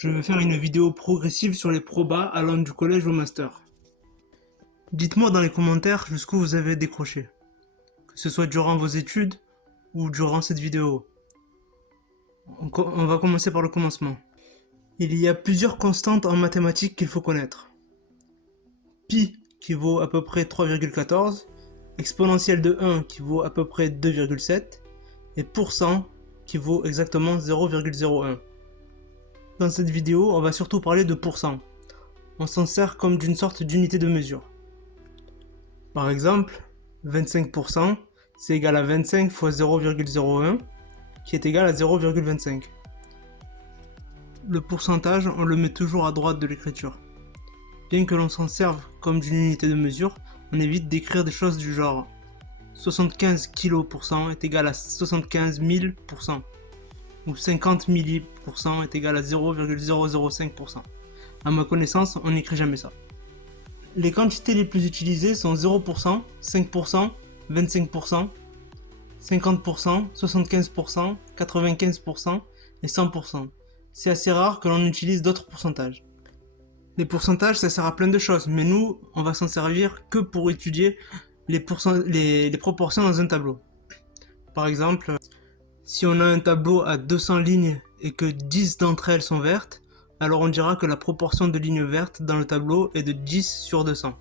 je vais faire une vidéo progressive sur les probas allant du collège au master. Dites-moi dans les commentaires jusqu'où vous avez décroché, que ce soit durant vos études ou durant cette vidéo. On va commencer par le commencement. Il y a plusieurs constantes en mathématiques qu'il faut connaître. Pi qui vaut à peu près 3,14, exponentielle de 1 qui vaut à peu près 2,7 et pourcent qui vaut exactement 0,01. Dans cette vidéo, on va surtout parler de pourcent. On s'en sert comme d'une sorte d'unité de mesure. Par exemple, 25% c'est égal à 25 fois 0,01 qui est égal à 0,25. Le pourcentage, on le met toujours à droite de l'écriture. Bien que l'on s'en serve comme d'une unité de mesure, on évite d'écrire des choses du genre 75 kg% est égal à 75 000%, ou 50 milli% est égal à 0,005%. À ma connaissance, on n'écrit jamais ça. Les quantités les plus utilisées sont 0%, 5%, 25%, 50%, 75%, 95% et 100%. C'est assez rare que l'on utilise d'autres pourcentages. Les pourcentages, ça sert à plein de choses, mais nous, on va s'en servir que pour étudier les proportions dans un tableau. Par exemple, si on a un tableau à 200 lignes et que 10 d'entre elles sont vertes, alors on dira que la proportion de lignes vertes dans le tableau est de 10 sur 200.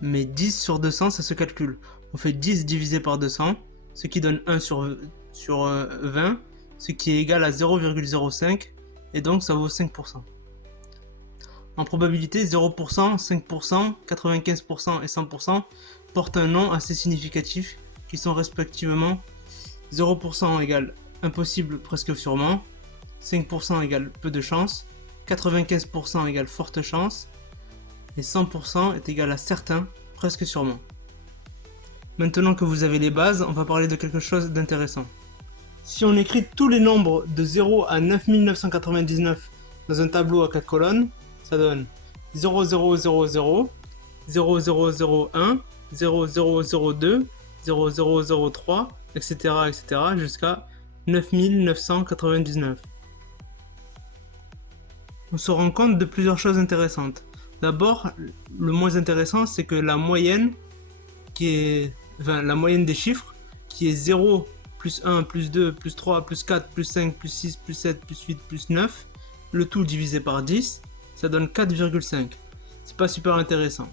Mais 10 sur 200, ça se calcule. On fait 10 divisé par 200, ce qui donne 1 sur 20, ce qui est égal à 0,05, et donc ça vaut 5%. En probabilité, 0%, 5%, 95% et 100% portent un nom assez significatif, qui sont respectivement 0% égale impossible presque sûrement, 5% égale peu de chance, 95% égale forte chance, et 100% est égal à certain, presque sûrement. Maintenant que vous avez les bases, on va parler de quelque chose d'intéressant. Si on écrit tous les nombres de 0 à 9999 dans un tableau à 4 colonnes, ça donne 0000, 0001, 0002, 0003, etc. jusqu'à 9999. On se rend compte de plusieurs choses intéressantes. D'abord, le moins intéressant, c'est que la moyenne des chiffres, qui est 0, plus 1, plus 2, plus 3, plus 4, plus 5, plus 6, plus 7, plus 8, plus 9, le tout divisé par 10, ça donne 4,5. C'est pas super intéressant.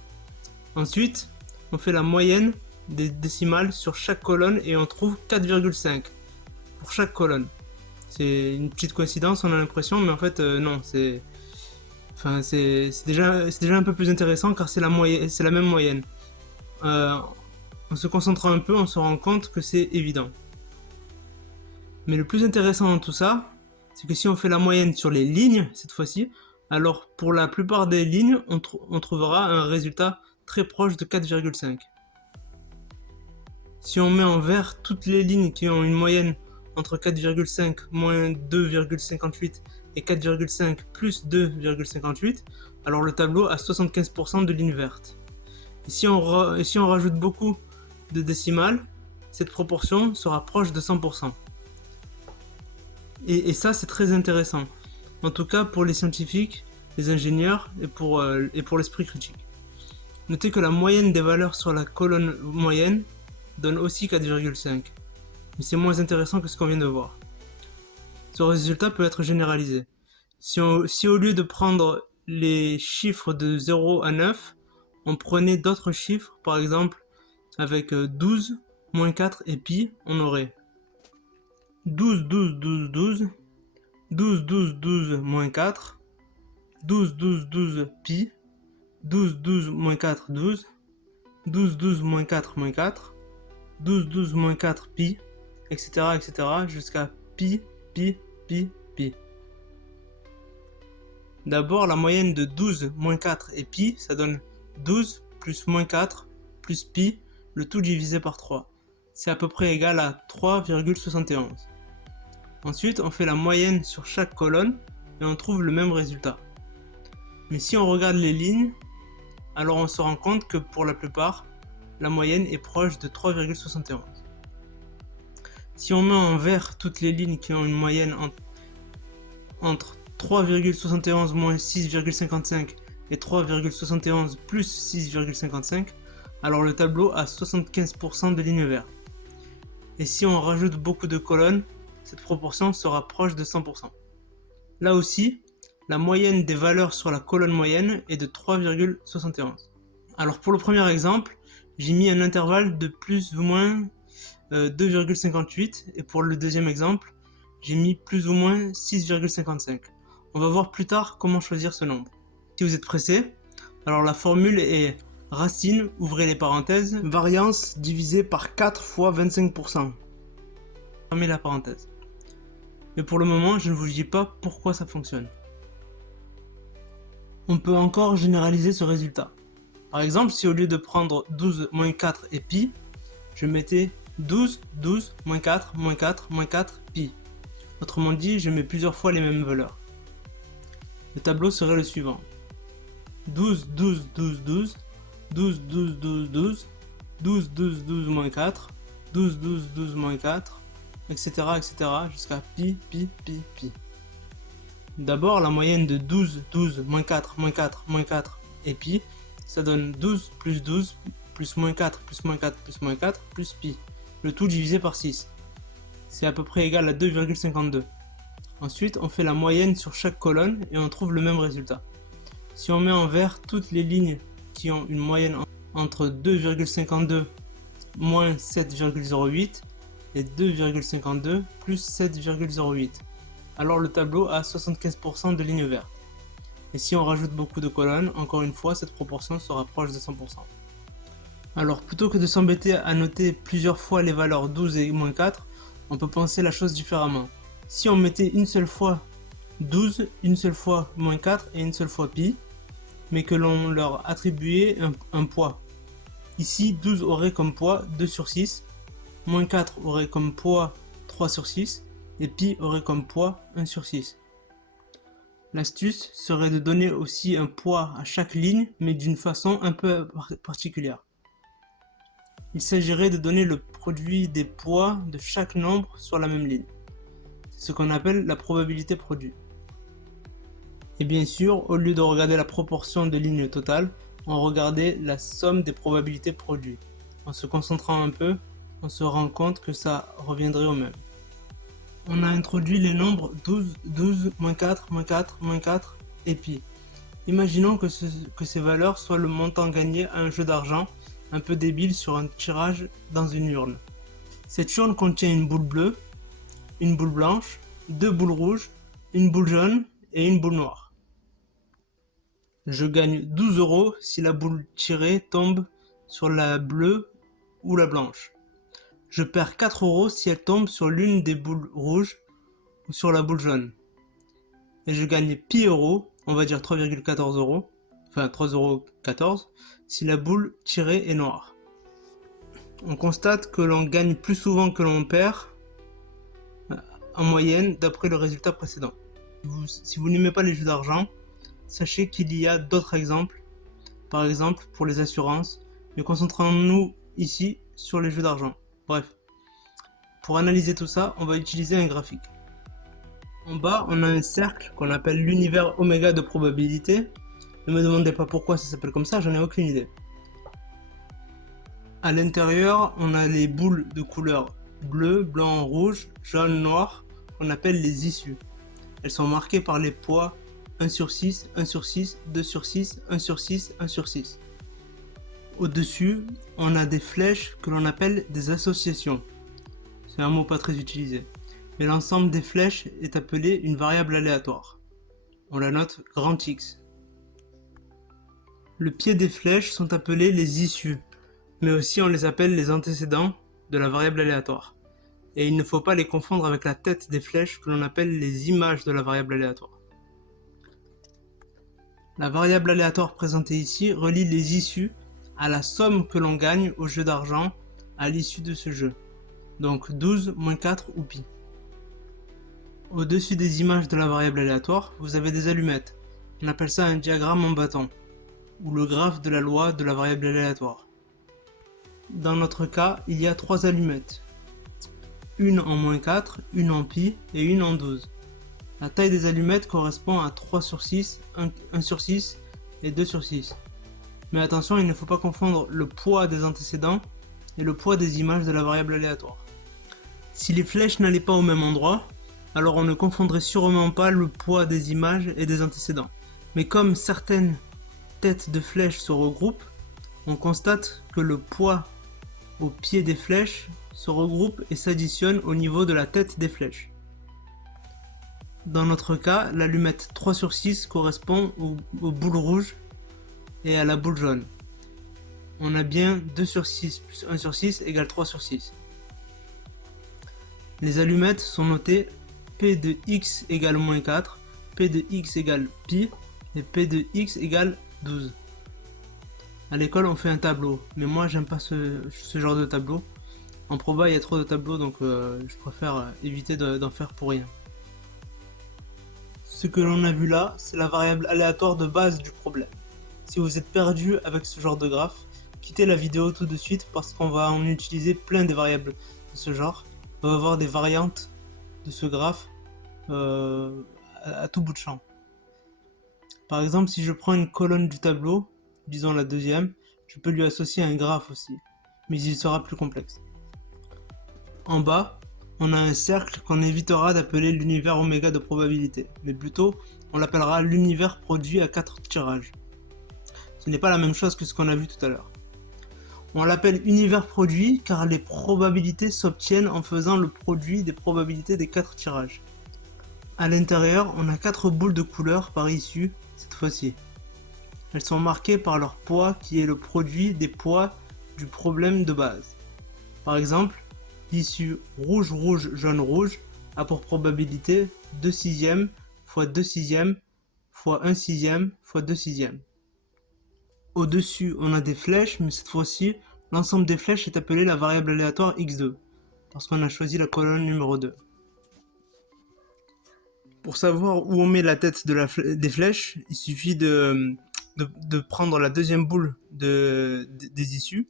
Ensuite, on fait la moyenne des décimales sur chaque colonne et on trouve 4,5 pour chaque colonne. C'est une petite coïncidence, on a l'impression, mais en fait non, c'est déjà un peu plus intéressant car c'est la même moyenne. En se concentrant un peu, on se rend compte que c'est évident. Mais le plus intéressant dans tout ça, c'est que si on fait la moyenne sur les lignes cette fois-ci, alors pour la plupart des lignes, on trouvera un résultat très proche de 4,5. Si on met en vert toutes les lignes qui ont une moyenne entre 4,5 moins 2,58 et 4,5 plus 2,58, alors le tableau a 75% de lignes vertes. Et si on rajoute beaucoup de décimales, cette proportion sera proche de 100%. Et ça, c'est très intéressant. En tout cas pour les scientifiques, les ingénieurs et pour l'esprit critique. Notez que la moyenne des valeurs sur la colonne moyenne donne aussi 4,5. Mais c'est moins intéressant que ce qu'on vient de voir. Ce résultat peut être généralisé. Si au lieu de prendre les chiffres de 0 à 9, on prenait d'autres chiffres, par exemple avec 12, moins 4 et pi, on aurait 12, 12, 12, 12, 12, 12, 12, moins 4, 12, 12, 12, pi, 12, 12, moins 4, 12, 12, 12, moins 4, moins 4, 12, 12, moins 4, pi, etc. jusqu'à pi, pi, pi, pi. D'abord, la moyenne de 12, moins 4 et pi, ça donne 12 plus moins 4 plus pi, le tout divisé par 3. C'est à peu près égal à 3,71. Ensuite, on fait la moyenne sur chaque colonne et on trouve le même résultat. Mais si on regarde les lignes, alors on se rend compte que pour la plupart, la moyenne est proche de 3,71. Si on met en vert toutes les lignes qui ont une moyenne entre 3,71 moins 6,55 et 3,71 plus 6,55, alors le tableau a 75% de lignes vertes. Et si on rajoute beaucoup de colonnes, cette proportion sera proche de 100%. Là aussi, la moyenne des valeurs sur la colonne moyenne est de 3,71. Alors pour le premier exemple, j'ai mis un intervalle de plus ou moins 2,58 et pour le deuxième exemple, j'ai mis plus ou moins 6,55. On va voir plus tard comment choisir ce nombre. Si vous êtes pressé, alors la formule est racine, ouvrez les parenthèses, variance divisée par 4 fois 25%. Fermez la parenthèse. Mais pour le moment, je ne vous dis pas pourquoi ça fonctionne. On peut encore généraliser ce résultat. Par exemple, si au lieu de prendre 12 moins 4 et pi, je mettais 12, 12, moins 4, moins 4, moins 4, pi. Autrement dit, je mets plusieurs fois les mêmes valeurs. Le tableau serait le suivant. 12, 12, 12, 12, 12, 12, 12, 12, 12, 12, 12, moins 4, 12, 12, 12, moins 4, etc., etc., jusqu'à pi, pi, pi, pi. D'abord, la moyenne de 12, 12, moins 4, moins 4, moins 4 et pi, ça donne 12 plus moins 4 plus moins 4 plus moins 4 plus pi. Le tout divisé par 6. C'est à peu près égal à 2,52. Ensuite, on fait la moyenne sur chaque colonne et on trouve le même résultat. Si on met en vert toutes les lignes qui ont une moyenne entre 2,52 moins 7,08 et 2,52 plus 7,08, alors le tableau a 75% de lignes vertes. Et si on rajoute beaucoup de colonnes, encore une fois, cette proportion sera proche de 100%. Alors plutôt que de s'embêter à noter plusieurs fois les valeurs 12 et moins 4, on peut penser la chose différemment. Si on mettait une seule fois 12, une seule fois moins 4 et une seule fois pi, mais que l'on leur attribuait un poids. Ici, 12 aurait comme poids 2 sur 6, moins 4 aurait comme poids 3 sur 6, et pi aurait comme poids 1 sur 6. L'astuce serait de donner aussi un poids à chaque ligne, mais d'une façon un peu particulière. Il s'agirait de donner le produit des poids de chaque nombre sur la même ligne. C'est ce qu'on appelle la probabilité produit. Et bien sûr, au lieu de regarder la proportion de lignes totales, on regardait la somme des probabilités produits. En se concentrant un peu, on se rend compte que ça reviendrait au même. On a introduit les nombres 12, 12, moins 4, moins 4, moins 4 et pi. Imaginons que ces valeurs soient le montant gagné à un jeu d'argent un peu débile sur un tirage dans une urne. Cette urne contient une boule bleue, une boule blanche, deux boules rouges, une boule jaune et une boule noire. Je gagne 12 € si la boule tirée tombe sur la bleue ou la blanche. Je perds 4 € si elle tombe sur l'une des boules rouges ou sur la boule jaune. Et je gagne pi euros, on va dire 3,14 €, enfin 3,14 € si la boule tirée est noire. On constate que l'on gagne plus souvent que l'on perd en moyenne d'après le résultat précédent. Si vous n'aimez pas les jeux d'argent, sachez qu'il y a d'autres exemples, par exemple pour les assurances, mais concentrons-nous ici sur les jeux d'argent. Bref, pour analyser tout ça, on va utiliser un graphique. En bas, on a un cercle qu'on appelle l'univers oméga de probabilité. Ne me demandez pas pourquoi ça s'appelle comme ça, j'en ai aucune idée. À l'intérieur, on a les boules de couleur bleu, blanc, rouge, jaune, noir, qu'on appelle les issues. Elles sont marquées par les poids 1 sur 6, 1 sur 6, 2 sur 6, 1 sur 6, 1 sur 6. Au-dessus, on a des flèches que l'on appelle des associations. C'est un mot pas très utilisé. Mais l'ensemble des flèches est appelé une variable aléatoire. On la note grand X. Le pied des flèches sont appelés les issues, mais aussi on les appelle les antécédents de la variable aléatoire. Et il ne faut pas les confondre avec la tête des flèches que l'on appelle les images de la variable aléatoire. La variable aléatoire présentée ici relie les issues à la somme que l'on gagne au jeu d'argent à l'issue de ce jeu. Donc 12, moins 4 ou pi. Au-dessus des images de la variable aléatoire, vous avez des allumettes. On appelle ça un diagramme en bâton, ou le graphe de la loi de la variable aléatoire. Dans notre cas, il y a 3 allumettes. Une en moins 4, une en pi et une en 12. La taille des allumettes correspond à 3 sur 6, 1 sur 6 et 2 sur 6. Mais attention, il ne faut pas confondre le poids des antécédents et le poids des images de la variable aléatoire. Si les flèches n'allaient pas au même endroit, alors on ne confondrait sûrement pas le poids des images et des antécédents. Mais comme certaines têtes de flèches se regroupent, on constate que le poids au pied des flèches se regroupe et s'additionne au niveau de la tête des flèches. Dans notre cas, l'allumette 3 sur 6 correspond aux boules rouges et à la boule jaune. On a bien 2 sur 6 plus 1 sur 6 égale 3 sur 6. Les allumettes sont notées P de x égale moins 4, P de x égale pi et P de x égale 12. À l'école on fait un tableau, mais moi j'aime pas ce genre de tableau. En proba il y a trop de tableaux, donc je préfère éviter d'en faire pour rien. Ce que l'on a vu là, c'est la variable aléatoire de base du problème. Si vous êtes perdu avec ce genre de graphe, quittez la vidéo tout de suite parce qu'on va en utiliser plein de variables de ce genre. On va avoir des variantes de ce graphe à tout bout de champ. Par exemple, si je prends une colonne du tableau, disons la deuxième, je peux lui associer un graphe aussi, mais il sera plus complexe. En bas, on a un cercle qu'on évitera d'appeler l'univers oméga de probabilité, mais plutôt on l'appellera l'univers produit à 4 tirages. Ce n'est pas la même chose que ce qu'on a vu tout à l'heure. On l'appelle univers produit car les probabilités s'obtiennent en faisant le produit des probabilités des 4 tirages. À l'intérieur, on a 4 boules de couleur par issue cette fois-ci. Elles sont marquées par leur poids qui est le produit des poids du problème de base. Par exemple, l'issue rouge rouge jaune rouge a pour probabilité 2 sixièmes fois 2 sixièmes fois 1 sixième fois 2 sixièmes. Au-dessus, on a des flèches, mais cette fois-ci, l'ensemble des flèches est appelé la variable aléatoire x2, parce qu'on a choisi la colonne numéro 2. Pour savoir où on met la tête des flèches, il suffit de prendre la deuxième boule des issues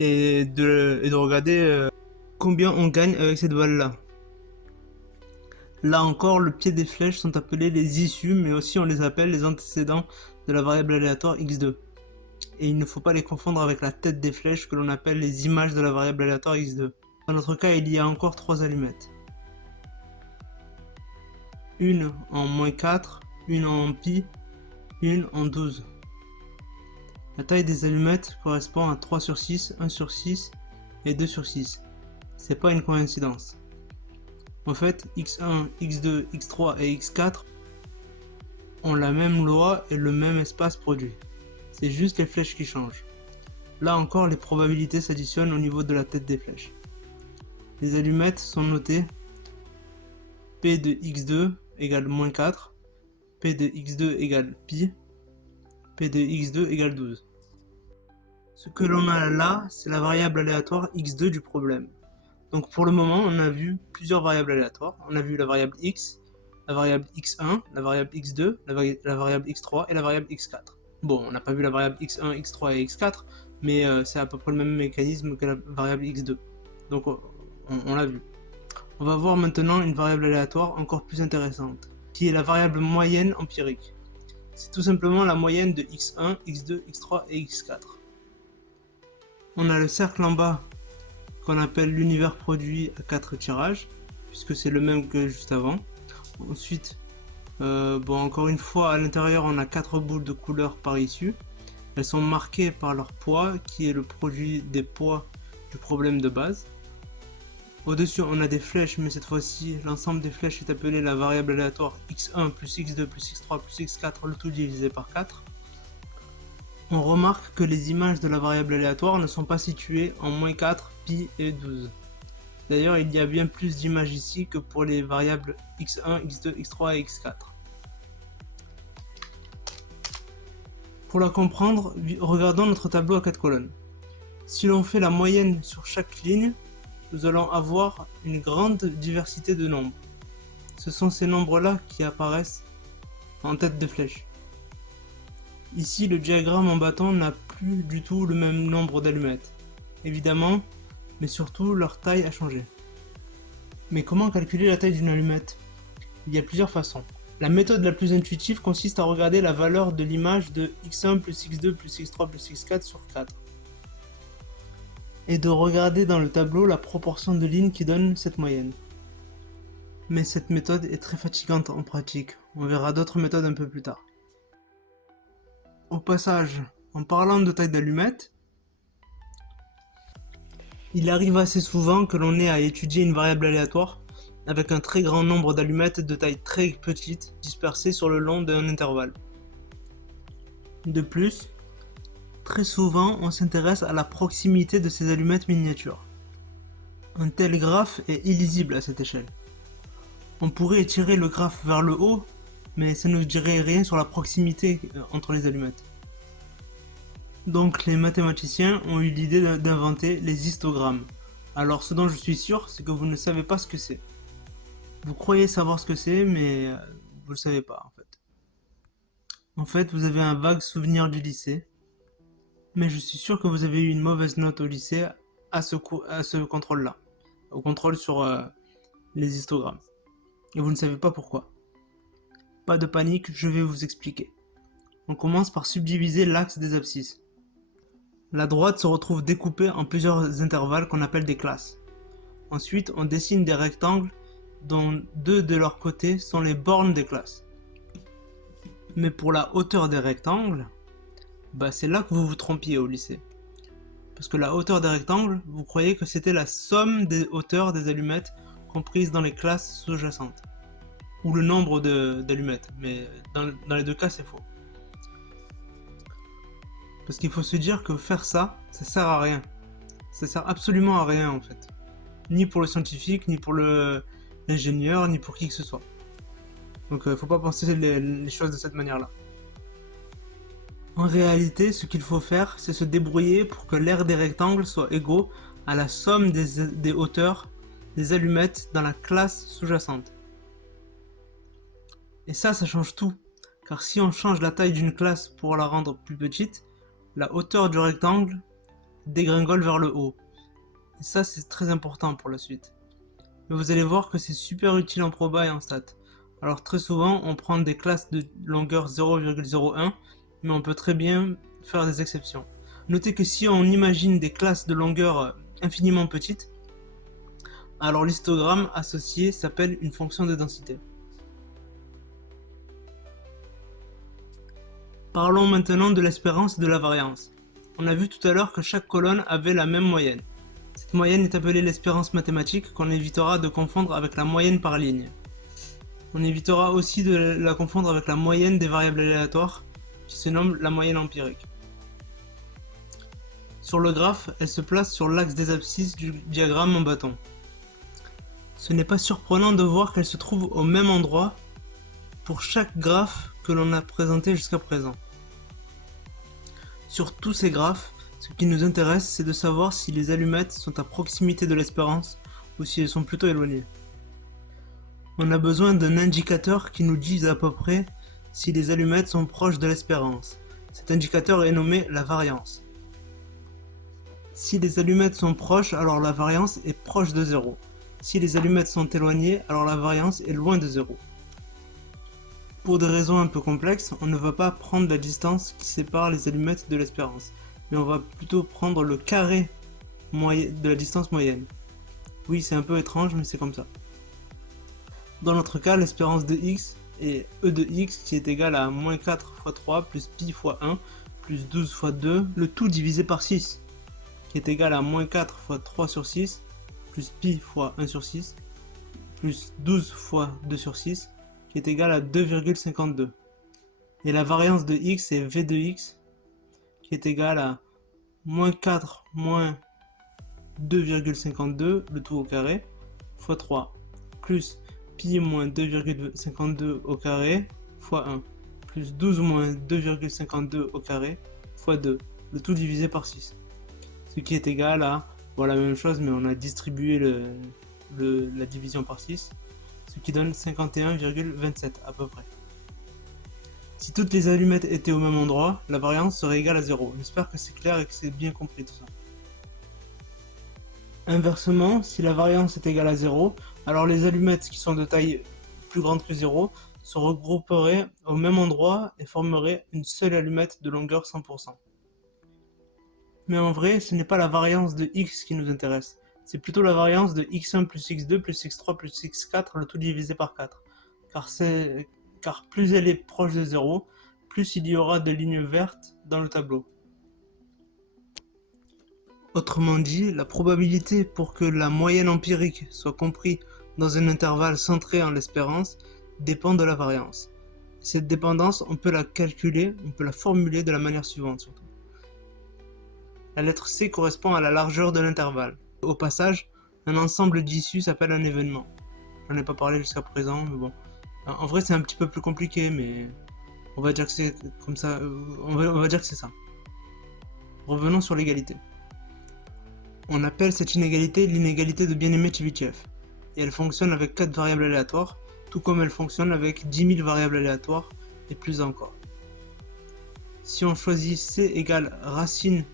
et de regarder combien on gagne avec cette balle-là. Là encore, le pied des flèches sont appelés les issues, mais aussi on les appelle les antécédents de la variable aléatoire x2. Et il ne faut pas les confondre avec la tête des flèches que l'on appelle les images de la variable aléatoire x2. Dans notre cas, il y a encore 3 allumettes. Une en moins 4, une en pi, une en 12. La taille des allumettes correspond à 3 sur 6, 1 sur 6 et 2 sur 6. C'est pas une coïncidence. En fait, x1, x2, x3 et x4 ont la même loi et le même espace produit. C'est juste les flèches qui changent. Là encore, les probabilités s'additionnent au niveau de la tête des flèches. Les allumettes sont notées P de x2 égale moins 4, P de x2 égale pi, P de x2 égale 12. Ce que l'on a là, c'est la variable aléatoire x2 du problème. Donc pour le moment, on a vu plusieurs variables aléatoires. On a vu la variable x, la variable x1, la variable x2, la variable x3 et la variable x4. Bon, on n'a pas vu la variable x1, x3 et x4, mais c'est à peu près le même mécanisme que la variable x2. Donc on l'a vu. On va voir maintenant une variable aléatoire encore plus intéressante, qui est la variable moyenne empirique. C'est tout simplement la moyenne de x1, x2, x3 et x4. On a le cercle en bas qu'on appelle l'univers produit à 4 tirages, puisque c'est le même que juste avant. Ensuite, encore une fois, à l'intérieur, on a 4 boules de couleur par issue. Elles sont marquées par leur poids, qui est le produit des poids du problème de base. Au-dessus, on a des flèches, mais cette fois-ci, l'ensemble des flèches est appelé la variable aléatoire x1 plus x2 plus x3 plus x4, le tout divisé par 4. On remarque que les images de la variable aléatoire ne sont pas situées en moins 4, pi et 12. D'ailleurs, il y a bien plus d'images ici que pour les variables x1, x2, x3 et x4. Pour la comprendre, regardons notre tableau à 4 colonnes. Si l'on fait la moyenne sur chaque ligne, nous allons avoir une grande diversité de nombres. Ce sont ces nombres-là qui apparaissent en tête de flèche. Ici, le diagramme en bâton n'a plus du tout le même nombre d'allumettes. Évidemment, mais surtout leur taille a changé. Mais comment calculer la taille d'une allumette? Il y a plusieurs façons. La méthode la plus intuitive consiste à regarder la valeur de l'image de x1 plus x2 plus x3 plus x4 sur 4. Et de regarder dans le tableau la proportion de lignes qui donne cette moyenne. Mais cette méthode est très fatigante en pratique. On verra d'autres méthodes un peu plus tard. Au passage, en parlant de taille d'allumette, il arrive assez souvent que l'on ait à étudier une variable aléatoire avec un très grand nombre d'allumettes de taille très petite dispersées sur le long d'un intervalle. De plus, très souvent on s'intéresse à la proximité de ces allumettes miniatures. Un tel graphe est illisible à cette échelle. On pourrait étirer le graphe vers le haut, mais ça ne dirait rien sur la proximité entre les allumettes. Donc les mathématiciens ont eu l'idée d'inventer les histogrammes. Alors ce dont je suis sûr, c'est que vous ne savez pas ce que c'est. Vous croyez savoir ce que c'est, mais vous ne le savez pas en fait. En fait, vous avez un vague souvenir du lycée, mais je suis sûr que vous avez eu une mauvaise note au lycée à ce contrôle-là, au contrôle sur les histogrammes. Et vous ne savez pas pourquoi. Pas de panique, je vais vous expliquer. On commence par subdiviser l'axe des abscisses. La droite se retrouve découpée en plusieurs intervalles qu'on appelle des classes. Ensuite, on dessine des rectangles dont deux de leurs côtés sont les bornes des classes. Mais pour la hauteur des rectangles, c'est là que vous vous trompiez au lycée. Parce que la hauteur des rectangles, vous croyez que c'était la somme des hauteurs des allumettes comprises dans les classes sous-jacentes. Ou le nombre d'allumettes, mais dans les deux cas c'est faux. Parce qu'il faut se dire que faire ça sert à rien. Ça sert absolument à rien en fait. Ni pour le scientifique, ni pour l'ingénieur, ni pour qui que ce soit. Donc faut pas penser les choses de cette manière-là. En réalité, ce qu'il faut faire, c'est se débrouiller pour que l'aire des rectangles soit égaux à la somme des hauteurs des allumettes dans la classe sous-jacente. Et ça change tout. Car si on change la taille d'une classe pour la rendre plus petite, la hauteur du rectangle dégringole vers le haut. Et ça, c'est très important pour la suite. Mais vous allez voir que c'est super utile en proba et en stats. Alors très souvent, on prend des classes de longueur 0,01, mais on peut très bien faire des exceptions. Notez que si on imagine des classes de longueur infiniment petites, alors l'histogramme associé s'appelle une fonction de densité. Parlons maintenant de l'espérance et de la variance. On a vu tout à l'heure que chaque colonne avait la même moyenne. Cette moyenne est appelée l'espérance mathématique qu'on évitera de confondre avec la moyenne par ligne. On évitera aussi de la confondre avec la moyenne des variables aléatoires qui se nomme la moyenne empirique. Sur le graphe, elle se place sur l'axe des abscisses du diagramme en bâton. Ce n'est pas surprenant de voir qu'elle se trouve au même endroit pour chaque graphe que l'on a présenté jusqu'à présent. Sur tous ces graphes, ce qui nous intéresse, c'est de savoir si les allumettes sont à proximité de l'espérance ou si elles sont plutôt éloignées. On a besoin d'un indicateur qui nous dise à peu près si les allumettes sont proches de l'espérance. Cet indicateur est nommé la variance. Si les allumettes sont proches, alors la variance est proche de 0. Si les allumettes sont éloignées, alors la variance est loin de 0. Pour des raisons un peu complexes, on ne va pas prendre la distance qui sépare les allumettes de l'espérance, mais on va plutôt prendre le carré de la distance moyenne. Oui, c'est un peu étrange, mais c'est comme ça. Dans notre cas, l'espérance de x est e de x qui est égal à moins 4 fois 3 plus pi fois 1 plus 12 fois 2, le tout divisé par 6, qui est égal à moins 4 fois 3 sur 6 plus pi fois 1 sur 6 plus 12 fois 2 sur 6 qui est égal à 2,52. Et la variance de x est v de x qui est égal à moins 4 moins 2,52, le tout au carré, fois 3, plus pi moins 2,52 au carré, fois 1, plus 12 moins 2,52 au carré, fois 2, le tout divisé par 6. Ce qui est égal à, la même chose, mais on a distribué la division par 6, ce qui donne 51,27 à peu près. Si toutes les allumettes étaient au même endroit, la variance serait égale à 0. J'espère que c'est clair et que c'est bien compris tout ça. Inversement, si la variance est égale à 0, alors les allumettes qui sont de taille plus grande que 0 se regrouperaient au même endroit et formeraient une seule allumette de longueur 100%. Mais en vrai, ce n'est pas la variance de x qui nous intéresse, c'est plutôt la variance de x1 plus x2 plus x3 plus x4, le tout divisé par 4. Car plus elle est proche de 0, plus il y aura de lignes vertes dans le tableau. Autrement dit, la probabilité pour que la moyenne empirique soit comprise dans un intervalle centré en l'espérance dépend de la variance. Cette dépendance, on peut la calculer, on peut la formuler de la manière suivante surtout. La lettre C correspond à la largeur de l'intervalle. Au passage, un ensemble d'issues s'appelle un événement. J'en ai pas parlé jusqu'à présent, mais bon. En vrai, c'est un petit peu plus compliqué, mais on va dire que c'est comme ça. On va dire que c'est ça. Revenons sur l'égalité. On appelle cette inégalité l'inégalité de Bien-Aimé-Tchebychev. Et elle fonctionne avec 4 variables aléatoires, tout comme elle fonctionne avec 10 000 variables aléatoires, et plus encore. Si on choisit C égale racine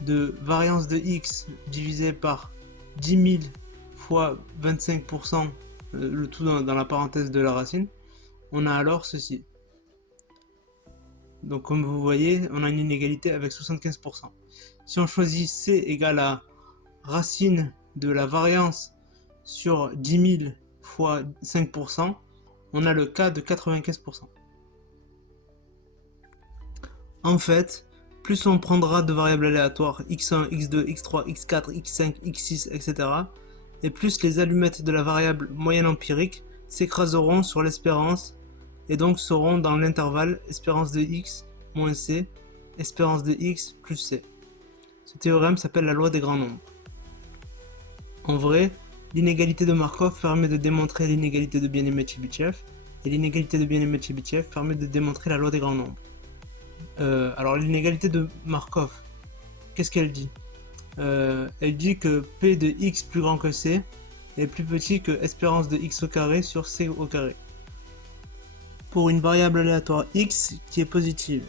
de variance de x divisé par 10 000 fois 25%, le tout dans la parenthèse de la racine, on a alors ceci. Donc comme vous voyez, on a une inégalité avec 75%. Si on choisit C égale à racine de la variance sur 10 000 fois 5%, on a le cas de 95%. En fait, plus on prendra de variables aléatoires x1, x2, x3, x4, x5, x6, etc., et plus les allumettes de la variable moyenne empirique s'écraseront sur l'espérance et donc seront dans l'intervalle espérance de x moins c, espérance de x plus c. Ce théorème s'appelle la loi des grands nombres. En vrai, l'inégalité de Markov permet de démontrer l'inégalité de Bien-Aimé-Tchebychev, et l'inégalité de Bien-Aimé-Tchebychev permet de démontrer la loi des grands nombres. Alors l'inégalité de Markov, qu'est-ce qu'elle dit? Elle dit que P de x plus grand que C est plus petit que espérance de x au carré sur C au carré. Pour une variable aléatoire x qui est positive.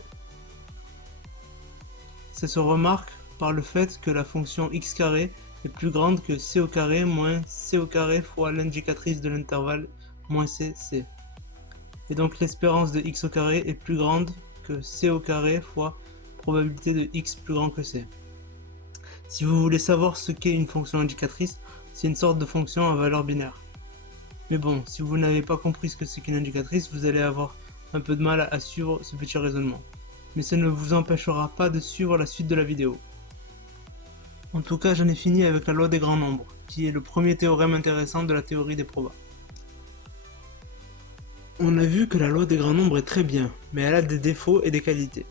Ça se remarque par le fait que la fonction x carré est plus grande que c au carré moins c au carré fois l'indicatrice de l'intervalle moins c, c. Et donc l'espérance de x au carré est plus grande que c au carré fois probabilité de x plus grand que c. Si vous voulez savoir ce qu'est une fonction indicatrice, c'est une sorte de fonction à valeur binaire. Mais bon, si vous n'avez pas compris ce que c'est qu'une indicatrice, vous allez avoir un peu de mal à suivre ce petit raisonnement. Mais ça ne vous empêchera pas de suivre la suite de la vidéo. En tout cas, j'en ai fini avec la loi des grands nombres, qui est le premier théorème intéressant de la théorie des probas. On a vu que la loi des grands nombres est très bien, mais elle a des défauts et des qualités.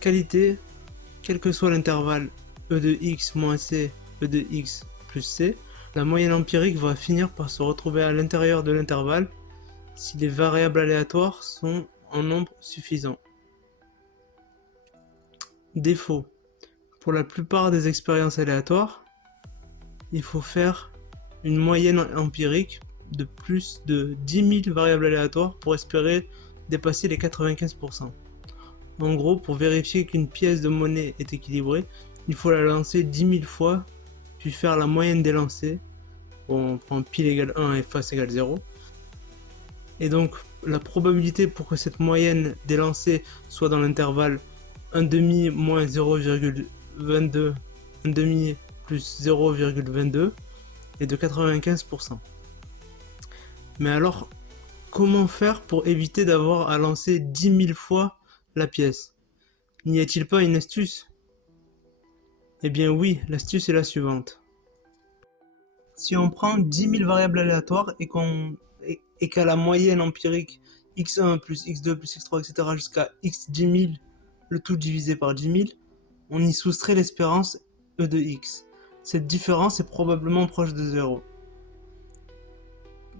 Qualité, quel que soit l'intervalle e de x moins c, e de x plus c, la moyenne empirique va finir par se retrouver à l'intérieur de l'intervalle si les variables aléatoires sont en nombre suffisant. Défaut, pour la plupart des expériences aléatoires, il faut faire une moyenne empirique de plus de 10 000 variables aléatoires pour espérer dépasser les 95%. En gros, pour vérifier qu'une pièce de monnaie est équilibrée, il faut la lancer 10 000 fois, puis faire la moyenne des lancers. On prend pile égale 1 et face égale 0. Et donc, la probabilité pour que cette moyenne des lancers soit dans l'intervalle 1,5 moins 0,22, 1,5 plus 0,22 est de 95%. Mais alors, comment faire pour éviter d'avoir à lancer 10 000 fois la pièce? N'y a-t-il pas une astuce? Eh bien oui, l'astuce est la suivante. Si on prend 10 000 variables aléatoires et qu'à la moyenne empirique x1 plus x2 plus x3 etc. jusqu'à x 10 000, le tout divisé par 10 000, on y soustrait l'espérance e de x. Cette différence est probablement proche de 0.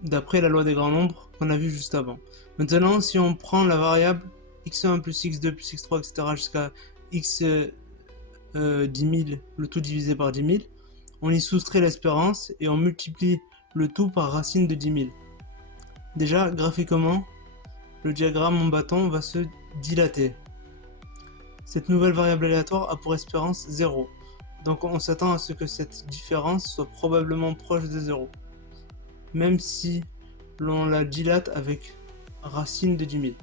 D'après la loi des grands nombres qu'on a vu juste avant. Maintenant, si on prend la variable x1 plus x2 plus x3 etc. jusqu'à x 10 000, le tout divisé par 10 000, on y soustrait l'espérance et on multiplie le tout par racine de 10 000. Déjà, graphiquement, le diagramme en bâton va se dilater. Cette nouvelle variable aléatoire a pour espérance 0. Donc on s'attend à ce que cette différence soit probablement proche de 0. Même si l'on la dilate avec racine de 10 000.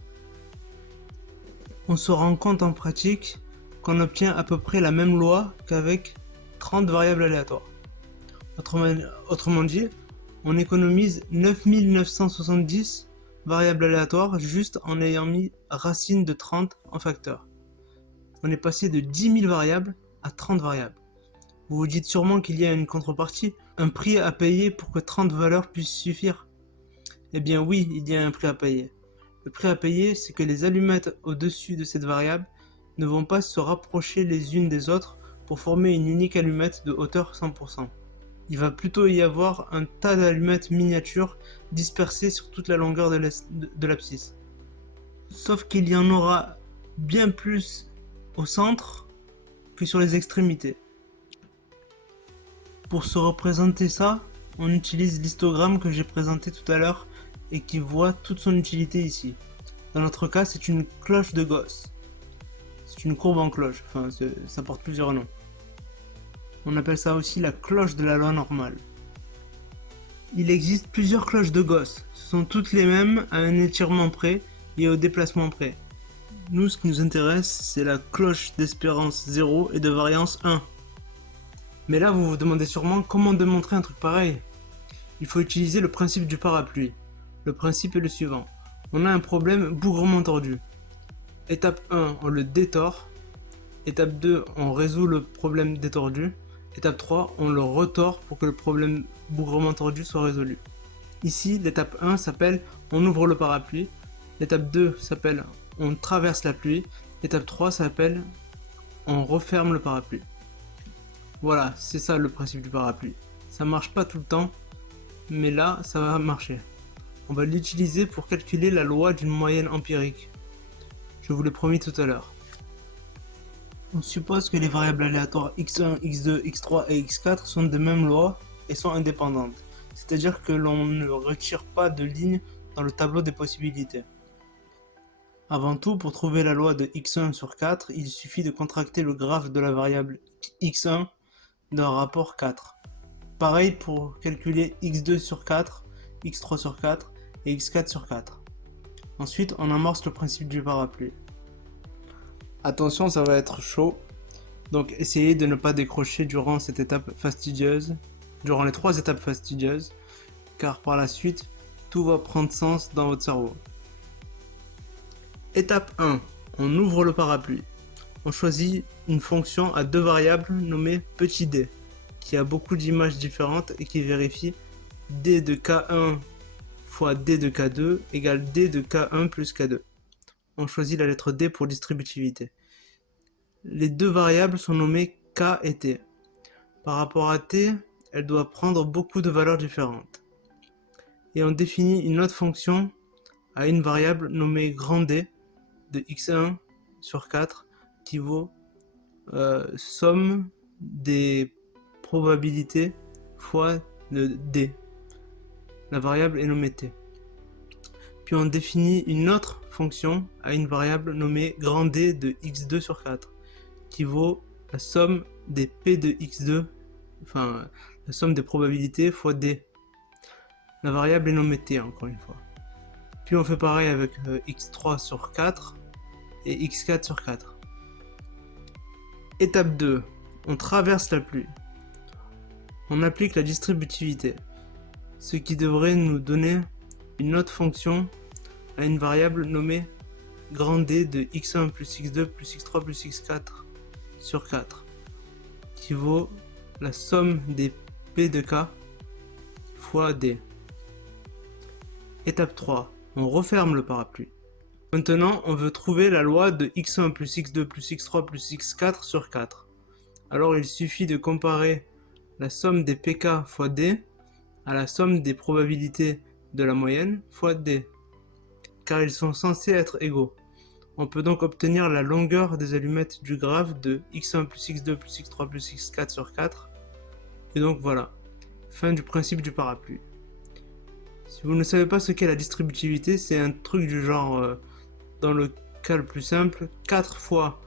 On se rend compte en pratique qu'on obtient à peu près la même loi qu'avec 30 variables aléatoires. Autrement dit, on économise 9970 variables aléatoires juste en ayant mis racine de 30 en facteur. On est passé de 10 000 variables à 30 variables. Vous vous dites sûrement qu'il y a une contrepartie, un prix à payer pour que 30 valeurs puissent suffire. Eh bien oui, il y a un prix à payer. Le prix à payer, c'est que les allumettes au-dessus de cette variable ne vont pas se rapprocher les unes des autres pour former une unique allumette de hauteur 100%. Il va plutôt y avoir un tas d'allumettes miniatures dispersées sur toute la longueur de l'abscisse. Sauf qu'il y en aura bien plus au centre que sur les extrémités. Pour se représenter ça, on utilise l'histogramme que j'ai présenté tout à l'heure et qui voit toute son utilité ici. Dans notre cas, c'est une cloche de Gauss. C'est une courbe en cloche, enfin ça porte plusieurs noms. On appelle ça aussi la cloche de la loi normale. Il existe plusieurs cloches de Gauss. Ce sont toutes les mêmes à un étirement près et au déplacement près. Nous, ce qui nous intéresse, c'est la cloche d'espérance 0 et de variance 1. Mais là, vous vous demandez sûrement comment démontrer un truc pareil. Il faut utiliser le principe du parapluie. Le principe est le suivant. On a un problème bougrement tordu. Étape 1, on le détord. Étape 2, on résout le problème détordu. Étape 3, on le retord pour que le problème bougrement tordu soit résolu. Ici, l'étape 1 s'appelle on ouvre le parapluie. L'étape 2 s'appelle on traverse la pluie. L'étape 3 s'appelle on referme le parapluie. Voilà, c'est ça le principe du parapluie. Ça marche pas tout le temps, mais là, ça va marcher. On va l'utiliser pour calculer la loi d'une moyenne empirique. Je vous l'ai promis tout à l'heure. On suppose que les variables aléatoires x1, x2, x3 et x4 sont de même loi et sont indépendantes. C'est-à-dire que l'on ne retire pas de ligne dans le tableau des possibilités. Avant tout, pour trouver la loi de x1 sur 4, il suffit de contracter le graphe de la variable x1 d'un rapport 4. Pareil pour calculer x2 sur 4, x3 sur 4 et x4 sur 4. Ensuite, on amorce le principe du parapluie. Attention, ça va être chaud. Donc essayez de ne pas décrocher durant cette étape fastidieuse, durant les 3 étapes fastidieuses, car par la suite, tout va prendre sens dans votre cerveau. Étape 1. On ouvre le parapluie. On choisit une fonction à 2 variables nommée petit d, qui a beaucoup d'images différentes et qui vérifie d de k1 fois d de k2 égale d de k1 plus k2. On choisit la lettre D pour distributivité. Les 2 variables sont nommées K et T. Par rapport à T, elle doit prendre beaucoup de valeurs différentes. Et on définit une autre fonction à une variable nommée grand D de x1 sur 4 qui vaut somme des probabilités fois le D. La variable est nommée T. Puis on définit une autre fonction à une variable nommée grand D de x2 sur 4 qui vaut la somme des p de x2, enfin la somme des probabilités fois D. La variable est nommée T encore une fois. Puis on fait pareil avec x3 sur 4 et x4 sur 4. Étape 2. On traverse la pluie. On applique la distributivité, ce qui devrait nous donner une autre fonction à une variable nommée grand D de x1 plus x2 plus x3 plus x4 sur 4 qui vaut la somme des p de k fois D. Étape 3. On referme le parapluie. Maintenant, on veut trouver la loi de x1 plus x2 plus x3 plus x4 sur 4. Alors il suffit de comparer la somme des pk fois D à la somme des probabilités de la moyenne fois D, car ils sont censés être égaux. On peut donc obtenir la longueur des allumettes du graphe de x1 plus x2 plus x3 plus x4 sur 4. Et donc voilà, fin du principe du parapluie. Si vous ne savez pas ce qu'est la distributivité, c'est un truc du genre, dans le cas le plus simple, 4 fois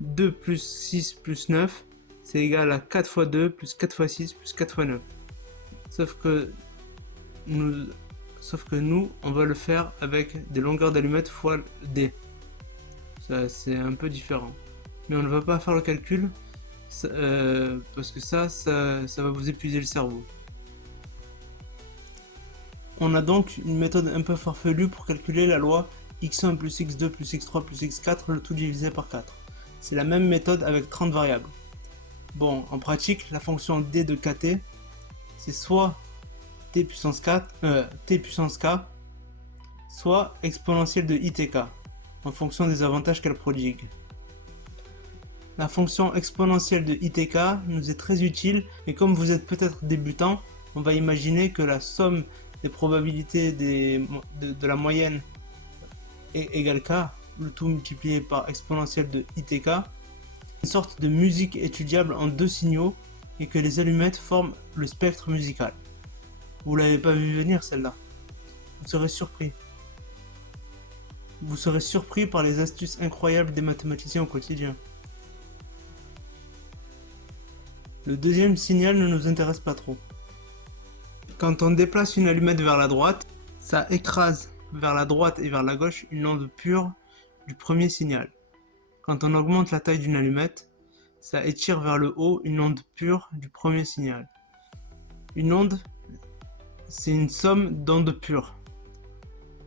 2 plus 6 plus 9, c'est égal à 4 fois 2 plus 4 fois 6 plus 4 fois 9. Sauf que nous sauf que nous, on va le faire avec des longueurs d'allumettes fois D. Ça, c'est un peu différent. Mais on ne va pas faire le calcul, parce que ça va vous épuiser le cerveau. On a donc une méthode un peu farfelue pour calculer la loi x1 plus x2 plus x3 plus x4, le tout divisé par 4. C'est la même méthode avec 30 variables. Bon, en pratique, la fonction d de kt, c'est soit t puissance k, soit exponentielle de itk, en fonction des avantages qu'elle prodigue. La fonction exponentielle de itk nous est très utile, et comme vous êtes peut-être débutant, on va imaginer que la somme des probabilités de la moyenne est égale k, le tout multiplié par exponentielle de itk, une sorte de musique étudiable en deux signaux, et que les allumettes forment le spectre musical. Vous l'avez pas vu venir celle-là. Vous serez surpris. Vous serez surpris par les astuces incroyables des mathématiciens au quotidien. Le deuxième signal ne nous intéresse pas trop. Quand on déplace une allumette vers la droite, ça écrase vers la droite et vers la gauche une onde pure du premier signal. Quand on augmente la taille d'une allumette, ça étire vers le haut une onde pure du premier signal. Une onde, c'est une somme d'ondes pures.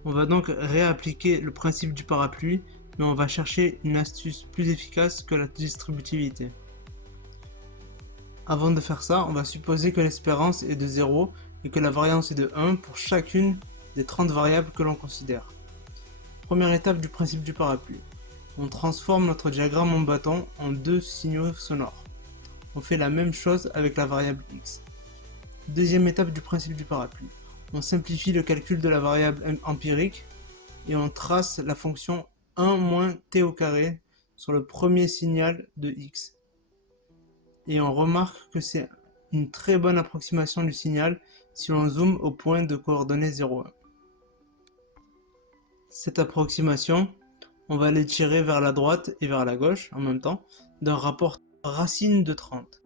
On va donc réappliquer le principe du parapluie, mais on va chercher une astuce plus efficace que la distributivité. Avant de faire ça, on va supposer que l'espérance est de 0 et que la variance est de 1 pour chacune des 30 variables que l'on considère. Première étape du principe du parapluie. On transforme notre diagramme en bâton en deux signaux sonores. On fait la même chose avec la variable x. Deuxième étape du principe du parapluie. On simplifie le calcul de la variable empirique et on trace la fonction 1 moins t au carré sur le premier signal de x. Et on remarque que c'est une très bonne approximation du signal si l'on zoome au point de coordonnées 0,1. Cette approximation, on va l'étirer vers la droite et vers la gauche en même temps d'un rapport racine de 30,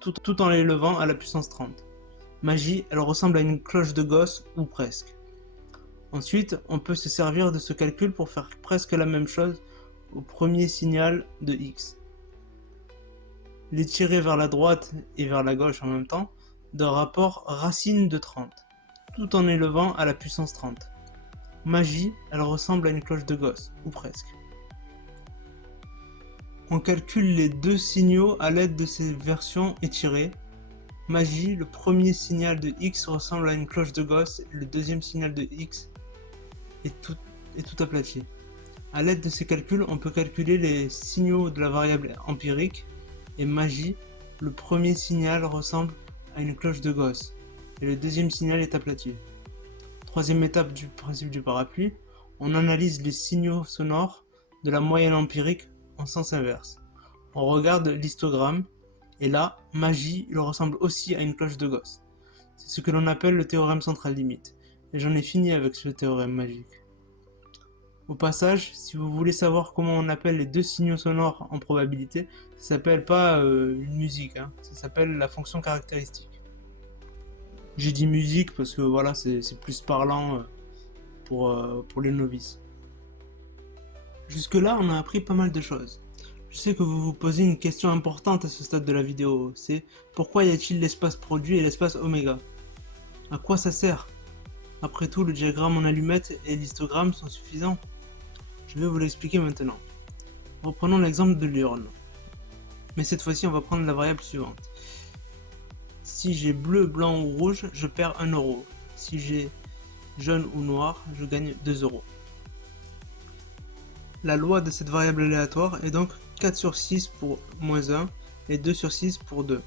tout en l'élevant à la puissance 30. Magie, elle ressemble à une cloche de Gauss ou presque. Ensuite, on peut se servir de ce calcul pour faire presque la même chose au premier signal de x. L'étirer vers la droite et vers la gauche en même temps d'un rapport racine de 30, tout en élevant à la puissance 30. Magie, elle ressemble à une cloche de Gauss, ou presque. On calcule les deux signaux à l'aide de ces versions étirées. Magie, le premier signal de x ressemble à une cloche de Gauss et le deuxième signal de x est tout aplati. A l'aide de ces calculs, on peut calculer les signaux de la variable empirique, et magie, le premier signal ressemble à une cloche de Gauss et le deuxième signal est aplati. Troisième étape du principe du parapluie, on analyse les signaux sonores de la moyenne empirique en sens inverse. On regarde l'histogramme et là, magie, il ressemble aussi à une cloche de Gauss. C'est ce que l'on appelle le théorème central limite. Et j'en ai fini avec ce théorème magique. Au passage, si vous voulez savoir comment on appelle les deux signaux sonores en probabilité, ça s'appelle pas une musique, ça s'appelle la fonction caractéristique. J'ai dit musique parce que voilà, c'est plus parlant pour les novices. Jusque là, on a appris pas mal de choses. Je sais que vous vous posez une question importante à ce stade de la vidéo, c'est pourquoi y a-t-il l'espace produit et l'espace oméga? À quoi ça sert? Après tout, le diagramme en allumette et l'histogramme sont suffisants. Je vais vous l'expliquer maintenant. Reprenons l'exemple de l'urne. Mais cette fois-ci, on va prendre la variable suivante. Si j'ai bleu, blanc ou rouge, je perds 1 euro. Si j'ai jaune ou noir, je gagne 2 euros. La loi de cette variable aléatoire est donc 4 sur 6 pour moins 1 et 2 sur 6 pour 2.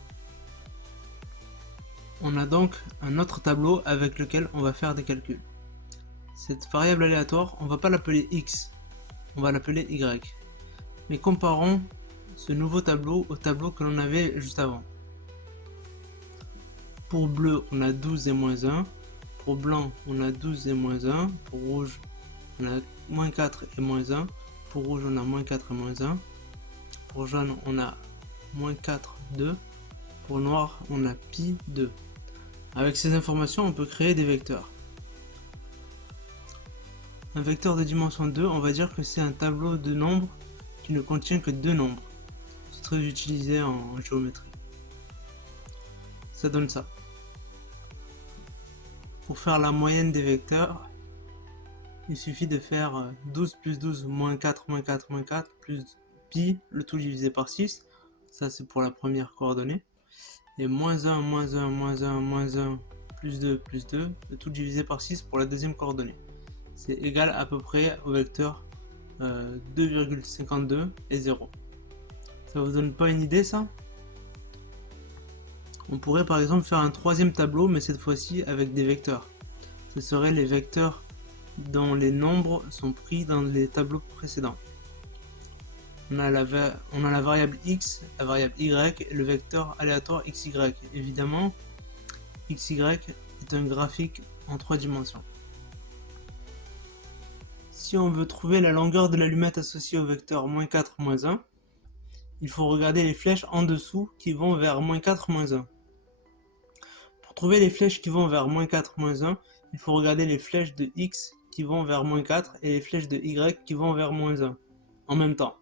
On a donc un autre tableau avec lequel on va faire des calculs. Cette variable aléatoire, on ne va pas l'appeler x, on va l'appeler y. Mais comparons ce nouveau tableau au tableau que l'on avait juste avant. Pour bleu, on a 12 et moins 1. Pour blanc, on a 12 et moins 1. Pour rouge, on a moins 4 et moins 1. Pour rouge, on a moins 4 et moins 1. Pour jaune, on a moins 4, 2. Pour noir, on a pi 2. Avec ces informations, on peut créer des vecteurs. Un vecteur de dimension 2, on va dire que c'est un tableau de nombres qui ne contient que deux nombres. C'est très utilisé en géométrie. Ça donne ça. Pour faire la moyenne des vecteurs, il suffit de faire 12 plus 12 moins 4 moins 4 moins 4 plus pi, le tout divisé par 6. Ça c'est pour la première coordonnée. Et moins 1 moins 1 moins 1 moins 1 plus 2 plus 2, le tout divisé par 6 pour la deuxième coordonnée. C'est égal à peu près au vecteur 2,52 et 0. Ça vous donne pas une idée ça? On pourrait par exemple faire un troisième tableau, mais cette fois-ci avec des vecteurs. Ce seraient les vecteurs dont les nombres sont pris dans les tableaux précédents. On a la variable x, la variable y et le vecteur aléatoire xy. Évidemment, xy est un graphique en 3 dimensions. Si on veut trouver la longueur de l'allumette associée au vecteur -4, -1, il faut regarder les flèches en dessous qui vont vers -4, -1. Pour trouver les flèches qui vont vers -4, -1, il faut regarder les flèches de x qui vont vers -4 et les flèches de y qui vont vers -1 en même temps.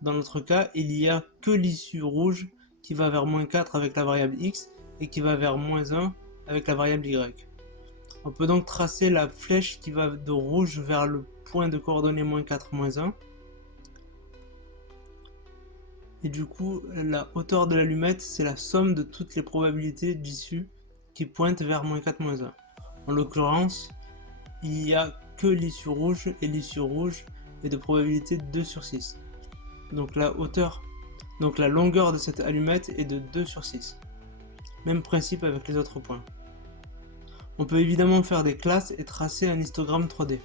Dans notre cas, il n'y a que l'issue rouge qui va vers -4 avec la variable x et qui va vers -1 avec la variable y. On peut donc tracer la flèche qui va de rouge vers le point de coordonnées -4, -1. Et du coup, la hauteur de l'allumette, c'est la somme de toutes les probabilités d'issue qui pointent vers -4, -1. En l'occurrence, il n'y a que l'issue rouge et l'issue rouge est de probabilité 2 sur 6. Donc la longueur de cette allumette est de 2 sur 6. Même principe avec les autres points. On peut évidemment faire des classes et tracer un histogramme 3D.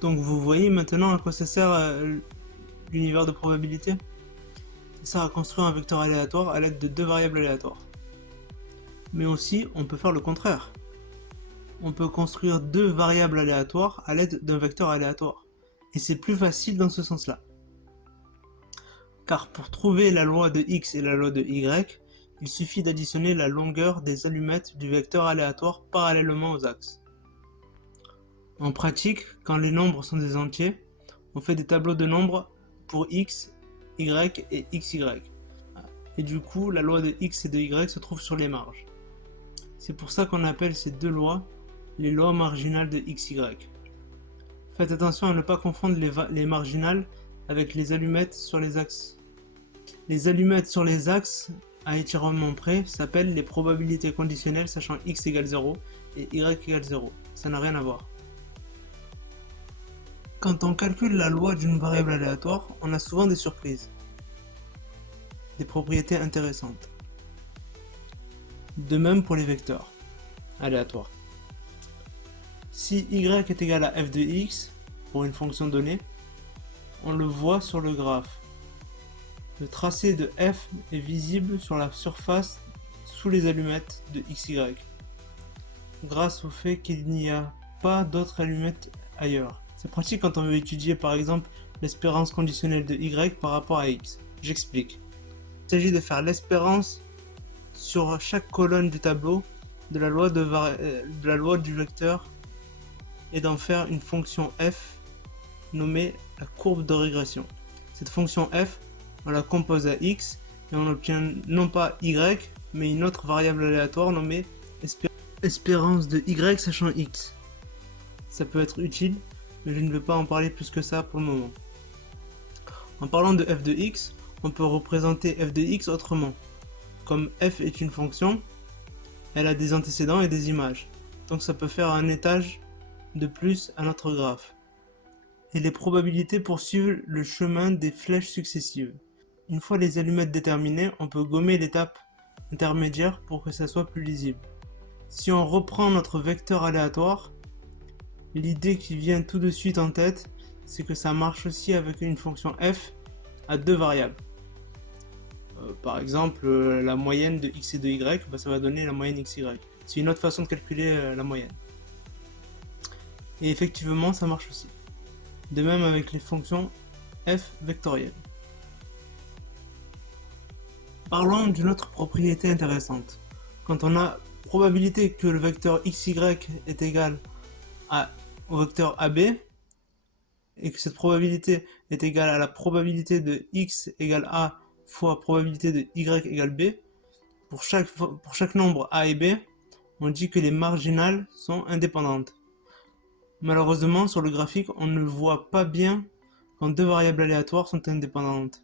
Donc vous voyez maintenant à quoi ça sert l'univers de probabilité. Ça sert à construire un vecteur aléatoire à l'aide de deux variables aléatoires. Mais aussi, on peut faire le contraire. On peut construire deux variables aléatoires à l'aide d'un vecteur aléatoire. Et c'est plus facile dans ce sens-là. Car pour trouver la loi de x et la loi de y, il suffit d'additionner la longueur des allumettes du vecteur aléatoire parallèlement aux axes. En pratique, quand les nombres sont des entiers, on fait des tableaux de nombres pour x, y et xy. Et du coup, la loi de x et de y se trouve sur les marges. C'est pour ça qu'on appelle ces deux lois les lois marginales de xy. Faites attention à ne pas confondre les marginales avec les allumettes sur les axes. Les allumettes sur les axes, à étirement près, s'appellent les probabilités conditionnelles sachant x égale 0 et y égale 0. Ça n'a rien à voir. Quand on calcule la loi d'une variable aléatoire, on a souvent des surprises, des propriétés intéressantes. De même pour les vecteurs aléatoires. Si y est égal à f de x pour une fonction donnée, on le voit sur le graphe. Le tracé de f est visible sur la surface sous les allumettes de xy, grâce au fait qu'il n'y a pas d'autres allumettes ailleurs. C'est pratique quand on veut étudier par exemple l'espérance conditionnelle de y par rapport à x. J'explique. Il s'agit de faire l'espérance sur chaque colonne du tableau de la loi du vecteur et d'en faire une fonction f nommée la courbe de régression. Cette fonction f, on la compose à x et on obtient non pas y mais une autre variable aléatoire nommée espérance de y sachant x. Ça peut être utile, mais je ne vais pas en parler plus que ça pour le moment. En parlant de f de x, on peut représenter f de x autrement. Comme f est une fonction, elle a des antécédents et des images. Donc ça peut faire un étage de plus à notre graphe. Et les probabilités poursuivent le chemin des flèches successives. Une fois les allumettes déterminées, on peut gommer l'étape intermédiaire pour que ça soit plus lisible. Si on reprend notre vecteur aléatoire, l'idée qui vient tout de suite en tête, c'est que ça marche aussi avec une fonction f à deux variables. Par exemple, la moyenne de x et de y, ça va donner la moyenne xy. C'est une autre façon de calculer la moyenne. Et effectivement, ça marche aussi. De même avec les fonctions f vectorielles. Parlons d'une autre propriété intéressante. Quand on a probabilité que le vecteur xy est égal au vecteur AB, et que cette probabilité est égale à la probabilité de x égale a fois probabilité de y égale b, pour chaque nombre a et b, on dit que les marginales sont indépendantes. Malheureusement, sur le graphique, on ne voit pas bien quand deux variables aléatoires sont indépendantes.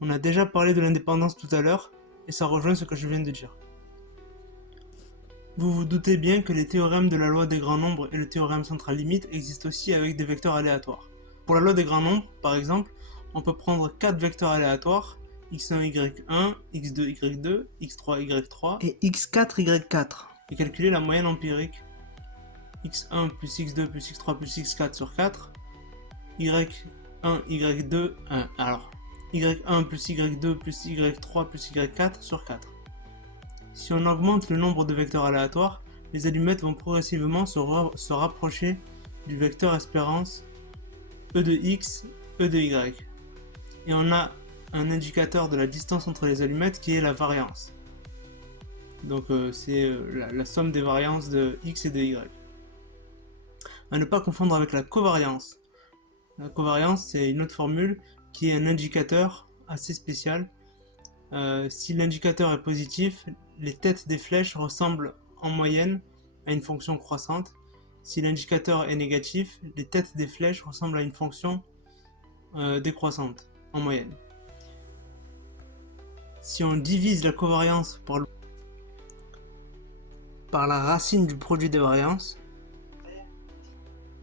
On a déjà parlé de l'indépendance tout à l'heure, et ça rejoint ce que je viens de dire. Vous vous doutez bien que les théorèmes de la loi des grands nombres et le théorème central limite existent aussi avec des vecteurs aléatoires. Pour la loi des grands nombres, par exemple, on peut prendre 4 vecteurs aléatoires, x1, y1, x2, y2, x3, y3 et x4, y4, et calculer la moyenne empirique x1 plus x2 plus x3 plus x4 sur 4, y1, y2, alors y1 plus y2 plus y3 plus y4 sur 4. Si on augmente le nombre de vecteurs aléatoires, les allumettes vont progressivement se rapprocher du vecteur espérance E de x, E de y. Et on a un indicateur de la distance entre les allumettes qui est la variance. Donc c'est la somme des variances de x et de y. À ne pas confondre avec la covariance. La covariance, c'est une autre formule qui est un indicateur assez spécial. Si l'indicateur est positif, les têtes des flèches ressemblent en moyenne à une fonction croissante. Si l'indicateur est négatif, les têtes des flèches ressemblent à une fonction décroissante en moyenne. Si on divise la covariance par la racine du produit des variances,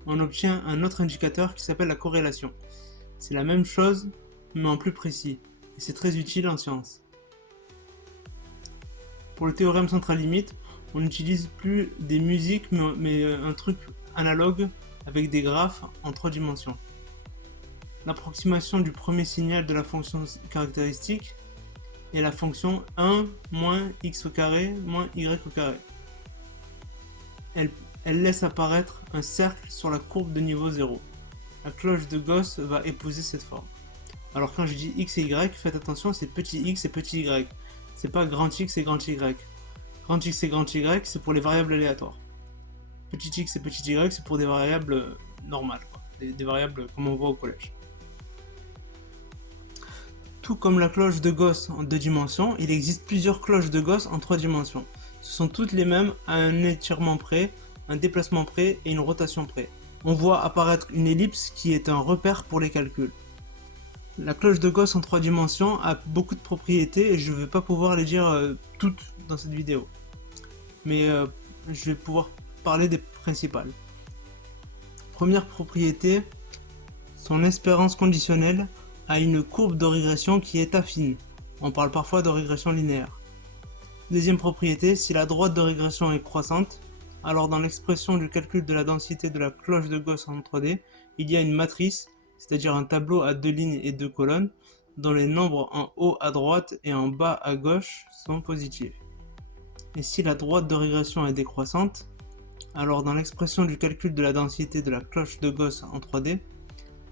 on obtient un autre indicateur qui s'appelle la corrélation. C'est la même chose, mais en plus précis, et c'est très utile en sciences. Pour le théorème central limite, on n'utilise plus des musiques, mais un truc analogue avec des graphes en 3 dimensions. L'approximation du premier signal de la fonction caractéristique est la fonction 1 moins x au carré moins y au carré. Elle laisse apparaître un cercle sur la courbe de niveau 0. La cloche de Gauss va épouser cette forme. Alors quand je dis x et y, faites attention, c'est petit x et petit y. C'est pas grand X et grand Y. Grand X et grand Y, c'est pour les variables aléatoires. Petit x et petit y, c'est pour des variables normales, quoi. Des variables comme on voit au collège. Tout comme la cloche de Gauss en 2 dimensions, il existe plusieurs cloches de Gauss en 3 dimensions. Ce sont toutes les mêmes à un étirement près, un déplacement près et une rotation près. On voit apparaître une ellipse qui est un repère pour les calculs. La cloche de Gauss en 3 dimensions a beaucoup de propriétés et je ne vais pas pouvoir les dire toutes dans cette vidéo. Mais je vais pouvoir parler des principales. Première propriété, son espérance conditionnelle a une courbe de régression qui est affine. On parle parfois de régression linéaire. Deuxième propriété, si la droite de régression est croissante, alors dans l'expression du calcul de la densité de la cloche de Gauss en 3D, il y a une matrice, c'est-à-dire un tableau à 2 lignes et 2 colonnes, dont les nombres en haut à droite et en bas à gauche sont positifs. Et si la droite de régression est décroissante, alors dans l'expression du calcul de la densité de la cloche de Gauss en 3D,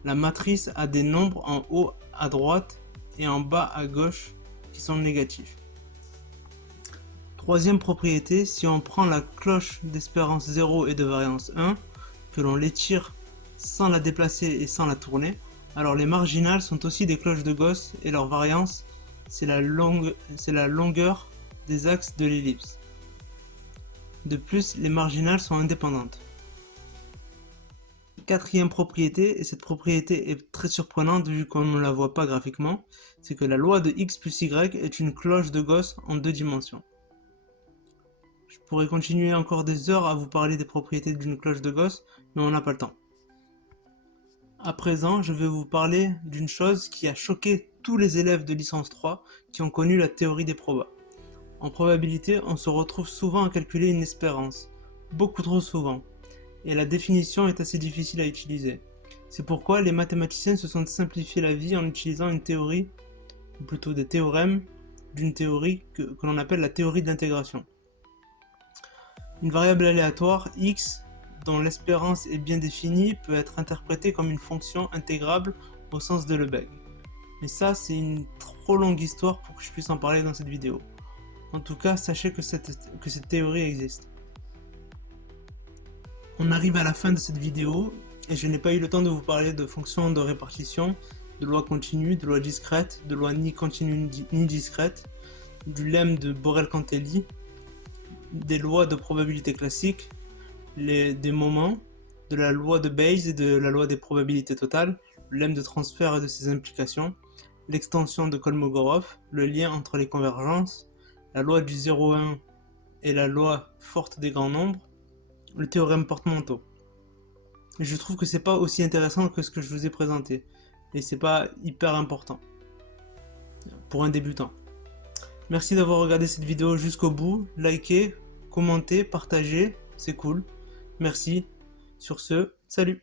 la matrice a des nombres en haut à droite et en bas à gauche qui sont négatifs. Troisième propriété, si on prend la cloche d'espérance 0 et de variance 1, que l'on l'étire sans la déplacer et sans la tourner, alors les marginales sont aussi des cloches de Gauss et leur variance, c'est la longueur des axes de l'ellipse. De plus, les marginales sont indépendantes. Quatrième propriété, et cette propriété est très surprenante vu qu'on ne la voit pas graphiquement, c'est que la loi de x plus y est une cloche de Gauss en 2 dimensions. Je pourrais continuer encore des heures à vous parler des propriétés d'une cloche de Gauss, mais on n'a pas le temps. À présent, je vais vous parler d'une chose qui a choqué tous les élèves de licence 3 qui ont connu la théorie des probas. En probabilité, on se retrouve souvent à calculer une espérance, beaucoup trop souvent, et la définition est assez difficile à utiliser. C'est pourquoi les mathématiciens se sont simplifiés la vie en utilisant une théorie, ou plutôt des théorèmes, d'une théorie que l'on appelle la théorie de l'intégration. Une variable aléatoire, x, dont l'espérance est bien définie, peut être interprétée comme une fonction intégrable au sens de Lebesgue. Mais ça, c'est une trop longue histoire pour que je puisse en parler dans cette vidéo. En tout cas, sachez que cette théorie existe. On arrive à la fin de cette vidéo et je n'ai pas eu le temps de vous parler de fonctions de répartition, de loi continue, de loi discrète, de loi ni continue ni discrète, du lemme de Borel-Cantelli, des lois de probabilité classique, des moments, de la loi de Bayes et de la loi des probabilités totales, le lemme de transfert et de ses implications, l'extension de Kolmogorov, le lien entre les convergences, la loi du 0,1 et la loi forte des grands nombres, le théorème porte-manteau. Je trouve que c'est pas aussi intéressant que ce que je vous ai présenté, et c'est pas hyper important pour un débutant. Merci d'avoir regardé cette vidéo jusqu'au bout, likez, commentez, partagez, c'est cool. Merci. Sur ce, salut.